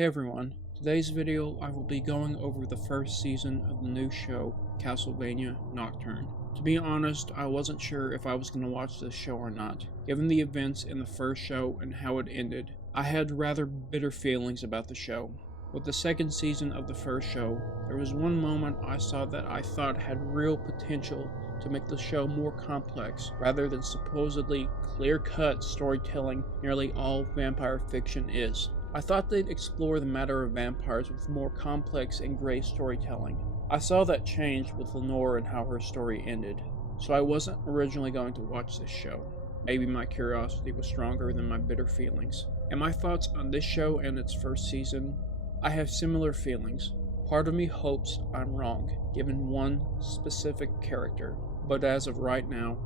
Hey everyone, today's video I will be going over the first season of the new show, Castlevania Nocturne. To be honest, I wasn't sure if I was going to watch this show or not. Given the events in the first show and how it ended, I had rather bitter feelings about the show. With the second season of the first show, there was one moment I saw that I thought had real potential to make the show more complex, rather than supposedly clear-cut storytelling nearly all vampire fiction is. I thought they'd explore the matter of vampires with more complex and gray storytelling. I saw that change with Lenore and how her story ended, so I wasn't originally going to watch this show. Maybe my curiosity was stronger than my bitter feelings. And my thoughts on this show and its first season? I have similar feelings. Part of me hopes I'm wrong, given one specific character, but as of right now,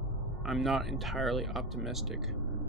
I'm not entirely optimistic.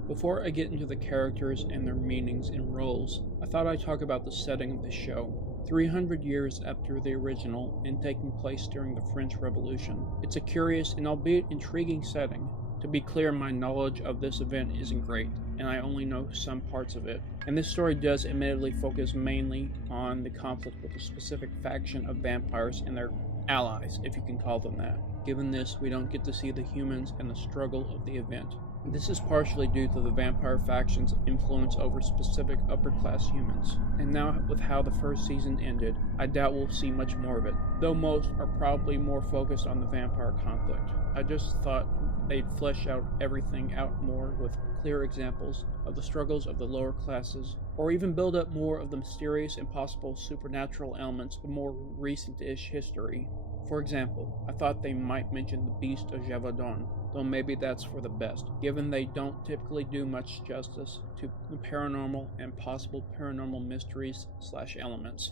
Before I get into the characters and their meanings and roles, I thought I'd talk about the setting of the show. 300 years after the original and taking place during the French Revolution. It's a curious and albeit intriguing setting. To be clear, my knowledge of this event isn't great, and I only know some parts of it. And this story does admittedly focus mainly on the conflict with a specific faction of vampires and their allies, if you can call them that. Given this, we don't get to see the humans and the struggle of the event. This is partially due to the vampire faction's influence over specific upper-class humans. And now, with how the first season ended, I doubt we'll see much more of it, though most are probably more focused on the vampire conflict. I just thought they'd flesh everything out more with clear examples of the struggles of the lower classes, or even build up more of the mysterious and possible supernatural elements of more recent-ish history. For example, I thought they might mention the Beast of Gévaudan, though maybe that's for the best, given they don't typically do much justice to the paranormal and possible paranormal mysteries/elements.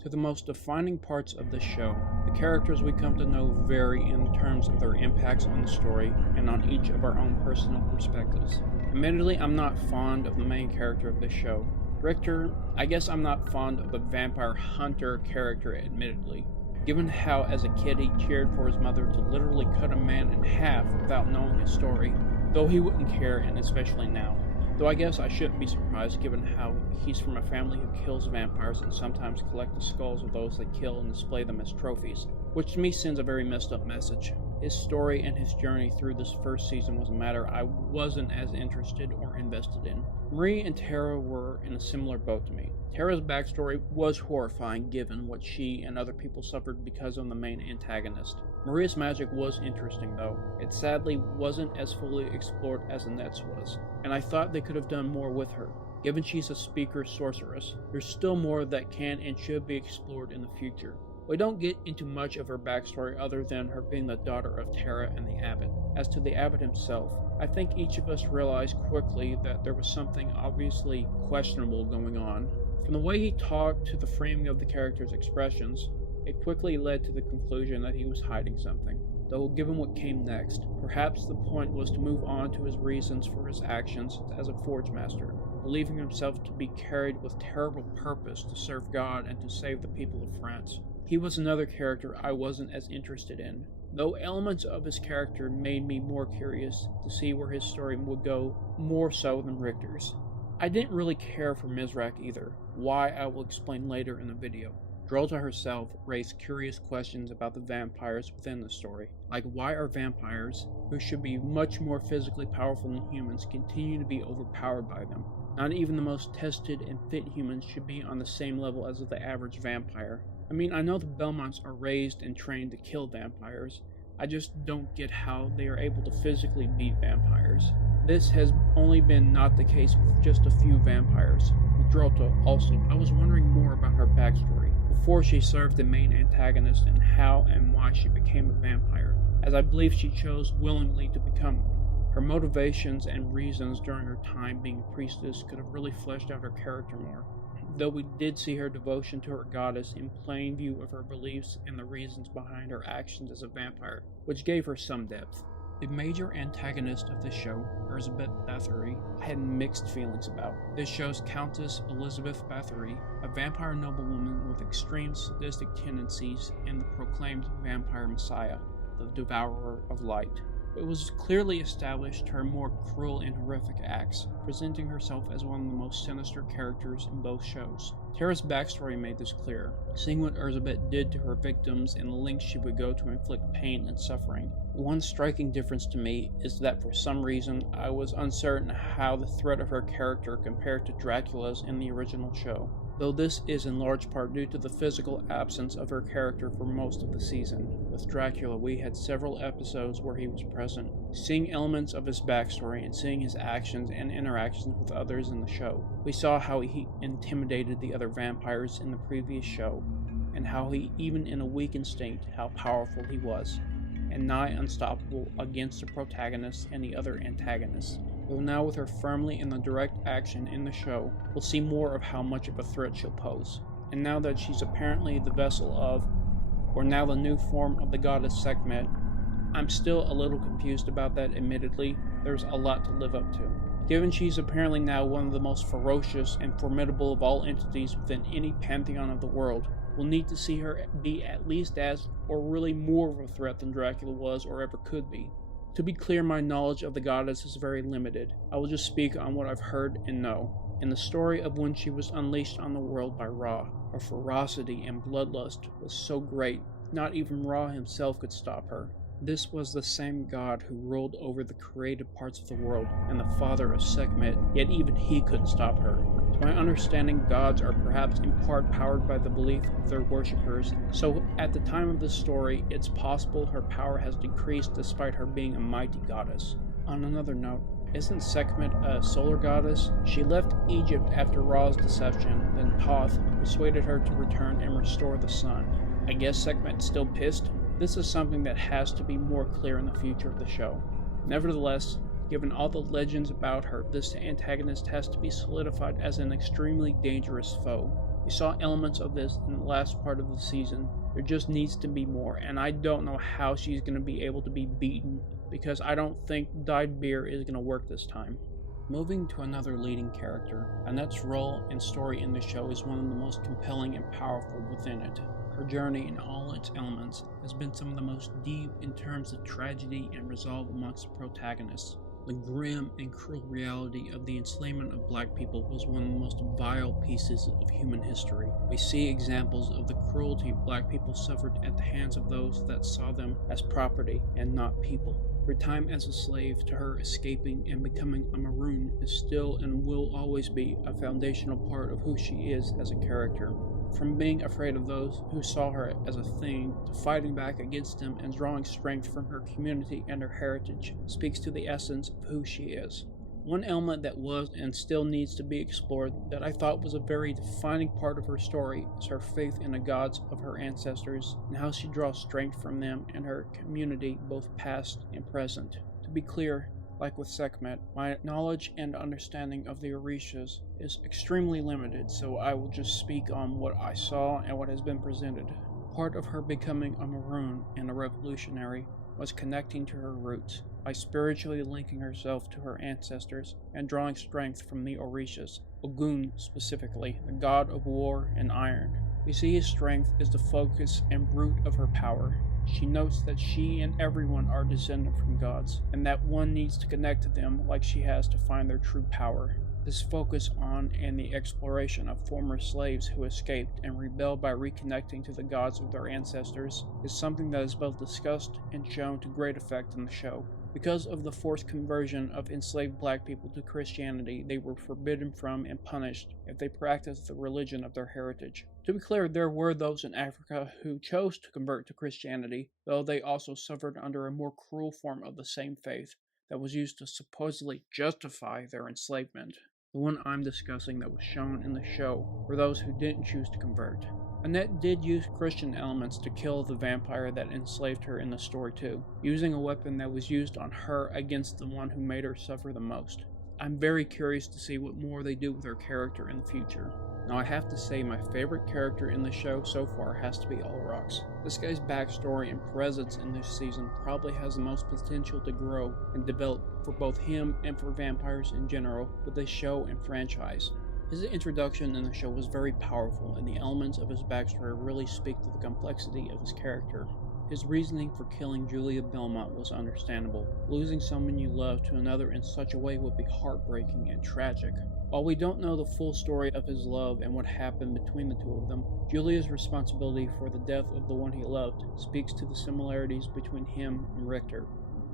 To the most defining parts of this show, the characters we come to know vary in terms of their impacts on the story and on each of our own personal perspectives. Admittedly, I'm not fond of the main character of this show. Richter, I guess I'm not fond of the vampire hunter character, admittedly. Given how, as a kid, he cheered for his mother to literally cut a man in half without knowing his story, though he wouldn't care, and especially now. Though I guess I shouldn't be surprised given how he's from a family who kills vampires and sometimes collect the skulls of those they kill and display them as trophies, which to me sends a very messed up message. His story and his journey through this first season was a matter I wasn't as interested or invested in. Marie and Tara were in a similar boat to me. Tara's backstory was horrifying given what she and other people suffered because of the main antagonist. Maria's magic was interesting though. It sadly wasn't as fully explored as Annette's was, and I thought they could have done more with her. Given she's a speaker sorceress, there's still more that can and should be explored in the future. We don't get into much of her backstory other than her being the daughter of Tara and the Abbot. As to the Abbot himself, I think each of us realized quickly that there was something obviously questionable going on. From the way he talked to the framing of the character's expressions, it quickly led to the conclusion that he was hiding something. Though given what came next, perhaps the point was to move on to his reasons for his actions as a forge master, believing himself to be carried with terrible purpose to serve God and to save the people of France. He was another character I wasn't as interested in, though elements of his character made me more curious to see where his story would go, more so than Richter's. I didn't really care for Mizrak either, why I will explain later in the video. Drolta herself raised curious questions about the vampires within the story, like why are vampires, who should be much more physically powerful than humans, continue to be overpowered by them? Not even the most tested and fit humans should be on the same level as the average vampire. I mean, I know the Belmonts are raised and trained to kill vampires. I just don't get how they are able to physically beat vampires. This has only been not the case with just a few vampires. With Drolta, also, I was wondering more about her backstory before she served the main antagonist and how and why she became a vampire, as I believe she chose willingly to become one. Her motivations and reasons during her time being a priestess could have really fleshed out her character more, though we did see her devotion to her goddess in plain view of her beliefs and the reasons behind her actions as a vampire, which gave her some depth. The major antagonist of this show, Elizabeth Bathory, I had mixed feelings about. This show's Countess Elizabeth Bathory, a vampire noblewoman with extreme sadistic tendencies and the proclaimed vampire messiah, the devourer of light. It was clearly established her more cruel and horrific acts, presenting herself as one of the most sinister characters in both shows. Tara's backstory made this clear, seeing what Elizabeth did to her victims and the lengths she would go to inflict pain and suffering. One striking difference to me is that for some reason I was uncertain how the threat of her character compared to Dracula's in the original show, though this is in large part due to the physical absence of her character for most of the season. With Dracula, we had several episodes where he was present, seeing elements of his backstory and seeing his actions and interactions with others in the show. We saw how he intimidated the other vampires in the previous show, and how he, even in a weakened state, how powerful he was, and nigh unstoppable against the protagonist and the other antagonists. Though now with her firmly in the direct action in the show, we'll see more of how much of a threat she'll pose. And now that she's apparently the vessel of, or now the new form of the goddess Sekhmet, I'm still a little confused about that. Admittedly, there's a lot to live up to. Given she's apparently now one of the most ferocious and formidable of all entities within any pantheon of the world, we'll need to see her be at least as, or really more of a threat than Dracula was or ever could be. To be clear, my knowledge of the goddess is very limited. I will just speak on what I've heard and know. In the story of when she was unleashed on the world by Ra, her ferocity and bloodlust was so great, not even Ra himself could stop her. This was the same god who ruled over the created parts of the world and the father of Sekhmet, yet even he couldn't stop her. To my understanding, gods are perhaps in part powered by the belief of their worshippers, so at the time of this story, it's possible her power has decreased despite her being a mighty goddess. On another note, isn't Sekhmet a solar goddess? She left Egypt after Ra's deception, then Thoth persuaded her to return and restore the sun. I guess Sekhmet's still pissed? This is something that has to be more clear in the future of the show. Nevertheless, given all the legends about her, this antagonist has to be solidified as an extremely dangerous foe. We saw elements of this in the last part of the season. There just needs to be more, and I don't know how she's going to be able to be beaten, because I don't think dyed beer is going to work this time. Moving to another leading character, Annette's role and story in the show is one of the most compelling and powerful within it. Her journey in all its elements has been some of the most deep in terms of tragedy and resolve amongst the protagonists. The grim and cruel reality of the enslavement of black people was one of the most vile pieces of human history. We see examples of the cruelty black people suffered at the hands of those that saw them as property and not people. Her time as a slave to her escaping and becoming a maroon is still and will always be a foundational part of who she is as a character. From being afraid of those who saw her as a thing, to fighting back against them and drawing strength from her community and her heritage, speaks to the essence of who she is. One element that was and still needs to be explored that I thought was a very defining part of her story is her faith in the gods of her ancestors and how she draws strength from them and her community, both past and present. To be clear, like with Sekhmet, my knowledge and understanding of the Orishas is extremely limited, so I will just speak on what I saw and what has been presented. Part of her becoming a maroon and a revolutionary was connecting to her roots by spiritually linking herself to her ancestors and drawing strength from the Orishas, Ogun specifically, the god of war and iron. We see his strength is the focus and root of her power. She notes that she and everyone are descended from gods, and that one needs to connect to them like she has to find their true power. This focus on and the exploration of former slaves who escaped and rebelled by reconnecting to the gods of their ancestors is something that is both discussed and shown to great effect in the show. Because of the forced conversion of enslaved black people to Christianity, they were forbidden from and punished if they practiced the religion of their heritage. To be clear, there were those in Africa who chose to convert to Christianity, though they also suffered under a more cruel form of the same faith that was used to supposedly justify their enslavement. The one I'm discussing that was shown in the show were those who didn't choose to convert. Annette did use Christian elements to kill the vampire that enslaved her in the story too, using a weapon that was used on her against the one who made her suffer the most. I'm very curious to see what more they do with her character in the future. Now I have to say my favorite character in the show so far has to be Olrox. This guy's backstory and presence in this season probably has the most potential to grow and develop for both him and for vampires in general with this show and franchise. His introduction in the show was very powerful, and the elements of his backstory really speak to the complexity of his character. His reasoning for killing Julia Belmont was understandable. Losing someone you love to another in such a way would be heartbreaking and tragic. While we don't know the full story of his love and what happened between the two of them, Julia's responsibility for the death of the one he loved speaks to the similarities between him and Richter.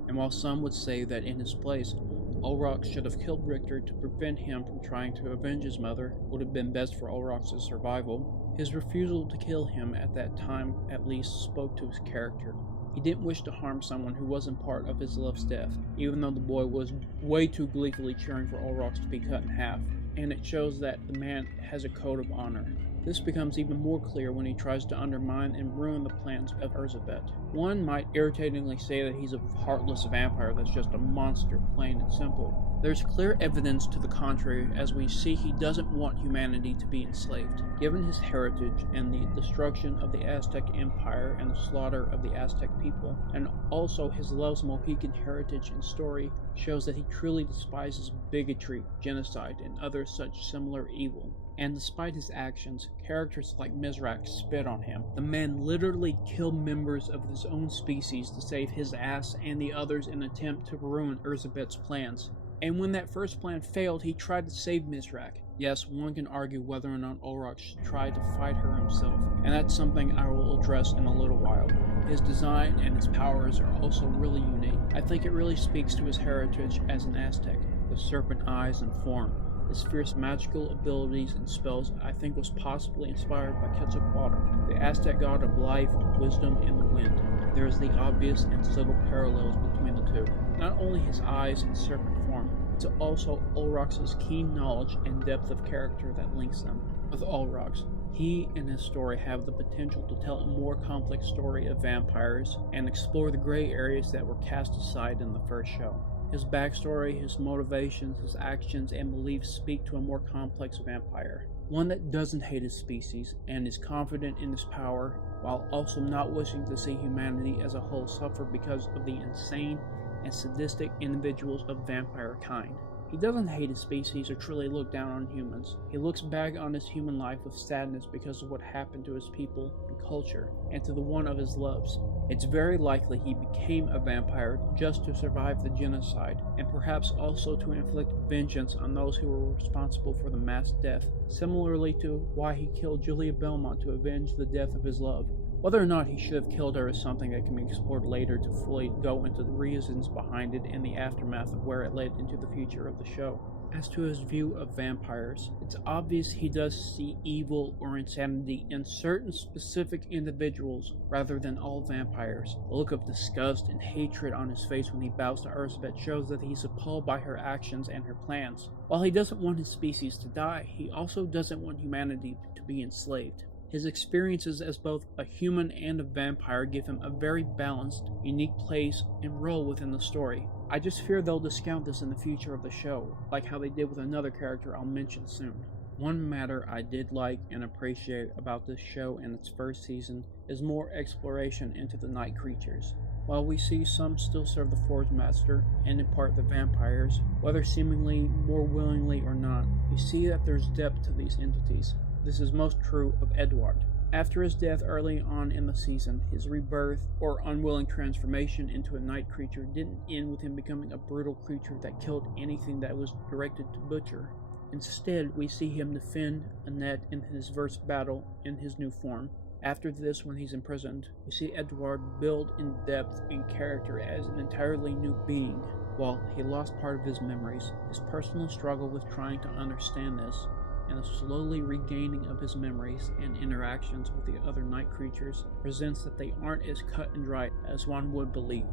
And while some would say that in his place, Ulrich should have killed Richter to prevent him from trying to avenge his mother would have been best for Ulrich's survival, his refusal to kill him at that time at least spoke to his character. He didn't wish to harm someone who wasn't part of his love's death, even though the boy was way too gleefully cheering for Ulrich to be cut in half, and it shows that the man has a code of honor. This becomes even more clear when he tries to undermine and ruin the plans of Elizabeth. One might irritatingly say that he's a heartless vampire that's just a monster, plain and simple. There's clear evidence to the contrary as we see he doesn't want humanity to be enslaved. Given his heritage and the destruction of the Aztec Empire and the slaughter of the Aztec people, and also his love's Mohican heritage and story, shows that he truly despises bigotry, genocide, and other such similar evil. And despite his actions, characters like Mizrak spit on him. The man literally killed members of his own species to save his ass and the others in an attempt to ruin Elizabeth's plans. And when that first plan failed, he tried to save Mizrak. Yes, one can argue whether or not Ulrich should try to fight her himself, and that's something I will address in a little while. His design and his powers are also really unique. I think it really speaks to his heritage as an Aztec, the serpent eyes and form. His fierce magical abilities and spells I think was possibly inspired by Quetzalcoatl, the Aztec god of life, wisdom, and the wind. There is the obvious and subtle parallels between the two. Not only his eyes and serpent form, it's also Ulrich's keen knowledge and depth of character that links them. With Ulrich, he and his story have the potential to tell a more complex story of vampires and explore the gray areas that were cast aside in the first show. His backstory, his motivations, his actions, and beliefs speak to a more complex vampire. One that doesn't hate his species and is confident in his power, while also not wishing to see humanity as a whole suffer because of the insane and sadistic individuals of vampire kind. He doesn't hate his species or truly look down on humans. He looks back on his human life with sadness because of what happened to his people and culture, and to the one of his loves. It's very likely he became a vampire just to survive the genocide, and perhaps also to inflict vengeance on those who were responsible for the mass death, similarly to why he killed Julia Belmont to avenge the death of his love. Whether or not he should have killed her is something that can be explored later to fully go into the reasons behind it and the aftermath of where it led into the future of the show. As to his view of vampires, it's obvious he does see evil or insanity in certain specific individuals rather than all vampires. The look of disgust and hatred on his face when he bows to Elizabeth shows that he's appalled by her actions and her plans. While he doesn't want his species to die, he also doesn't want humanity to be enslaved. His experiences as both a human and a vampire give him a very balanced, unique place and role within the story. I just fear they'll discount this in the future of the show, like how they did with another character I'll mention soon. One matter I did like and appreciate about this show in its first season is more exploration into the night creatures. While we see some still serve the Forge Master, and in part the vampires, whether seemingly more willingly or not, we see that there's depth to these entities. This is most true of Edward. After his death early on in the season, his rebirth or unwilling transformation into a night creature didn't end with him becoming a brutal creature that killed anything that was directed to butcher. Instead, we see him defend Annette in his first battle in his new form. After this, when he's imprisoned, we see Edward build in depth and character as an entirely new being. While he lost part of his memories, his personal struggle with trying to understand this, and the slowly regaining of his memories and interactions with the other night creatures presents that they aren't as cut and dry as one would believe.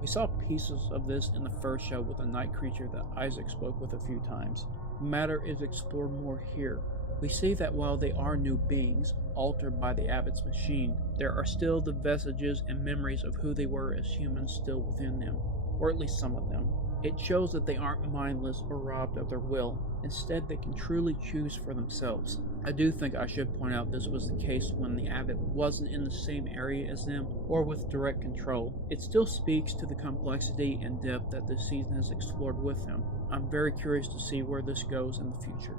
We saw pieces of this in the first show with a night creature that Isaac spoke with a few times. The matter is explored more here. We see that while they are new beings, altered by the Abbot's machine, there are still the vestiges and memories of who they were as humans still within them, or at least some of them. It shows that they aren't mindless or robbed of their will. Instead, they can truly choose for themselves. I do think I should point out this was the case when the Abbot wasn't in the same area as them or with direct control. It still speaks to the complexity and depth that this season has explored with them. I'm very curious to see where this goes in the future.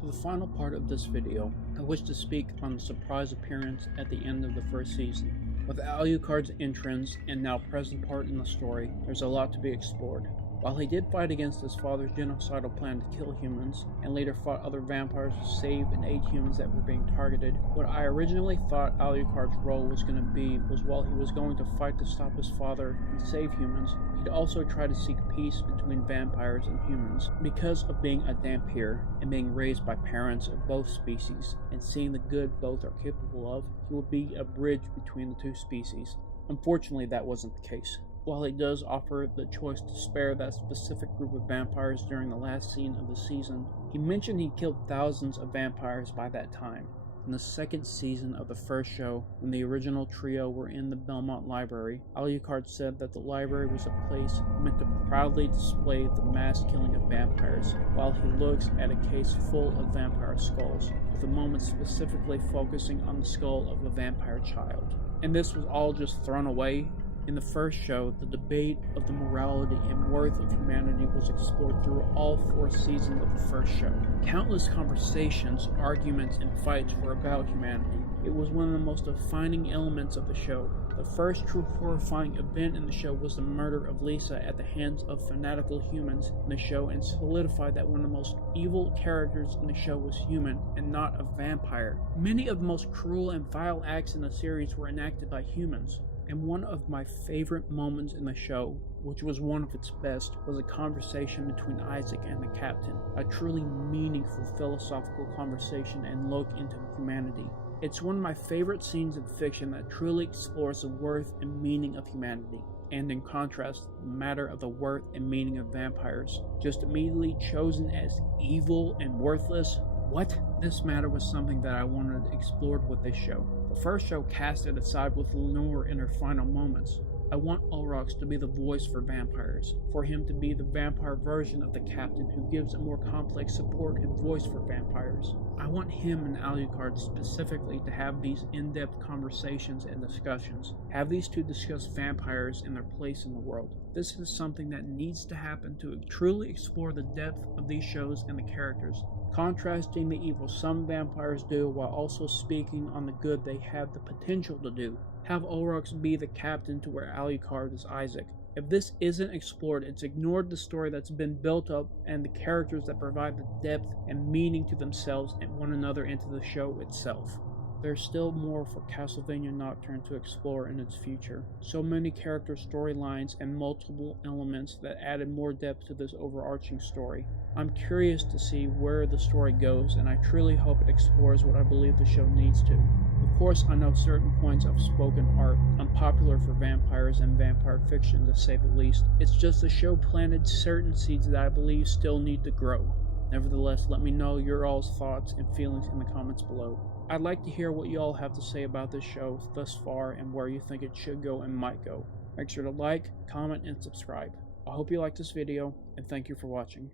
To the final part of this video, I wish to speak on the surprise appearance at the end of the first season. With Alucard's entrance and now present part in the story, there's a lot to be explored. While he did fight against his father's genocidal plan to kill humans, and later fought other vampires to save and aid humans that were being targeted, what I originally thought Alucard's role was going to be was while he was going to fight to stop his father and save humans, he'd also try to seek peace between vampires and humans. Because of being a Dhampir and being raised by parents of both species, and seeing the good both are capable of, he would be a bridge between the two species. Unfortunately, that wasn't the case. While he does offer the choice to spare that specific group of vampires during the last scene of the season, he mentioned he killed thousands of vampires by that time. In the second season of the first show, when the original trio were in the Belmont Library, Alucard said that the library was a place meant to proudly display the mass killing of vampires, while he looks at a case full of vampire skulls, with a moment specifically focusing on the skull of a vampire child. And this was all just thrown away. In the first show, the debate of the morality and worth of humanity was explored through all 4 seasons of the first show. Countless conversations, arguments, and fights were about humanity. It was one of the most defining elements of the show. The first true horrifying event in the show was the murder of Lisa at the hands of fanatical humans in the show, and solidified that one of the most evil characters in the show was human and not a vampire. Many of the most cruel and vile acts in the series were enacted by humans. And one of my favorite moments in the show, which was one of its best, was a conversation between Isaac and the captain. A truly meaningful philosophical conversation and look into humanity. It's one of my favorite scenes in fiction that truly explores the worth and meaning of humanity. And in contrast, the matter of the worth and meaning of vampires, just immediately chosen as evil and worthless. What? This matter was something that I wanted explored with this show. The first show cast it aside with Lenore in her final moments. I want Ulrox to be the voice for vampires, for him to be the vampire version of the captain who gives a more complex support and voice for vampires. I want him and Alucard specifically to have these in-depth conversations and discussions. Have these two discuss vampires and their place in the world. This is something that needs to happen to truly explore the depth of these shows and the characters, contrasting the evil some vampires do while also speaking on the good they have the potential to do. Have Ulrox be the captain to where Alucard is Isaac. If this isn't explored, it's ignored the story that's been built up and the characters that provide the depth and meaning to themselves and one another into the show itself. There's still more for Castlevania Nocturne to explore in its future. So many character storylines and multiple elements that added more depth to this overarching story. I'm curious to see where the story goes, and I truly hope it explores what I believe the show needs to. Of course, I know certain points of spoken art, unpopular for vampires and vampire fiction to say the least. It's just the show planted certain seeds that I believe still need to grow. Nevertheless, let me know your all's thoughts and feelings in the comments below. I'd like to hear what you all have to say about this show thus far and where you think it should go and might go. Make sure to like, comment, and subscribe. I hope you liked this video, and thank you for watching.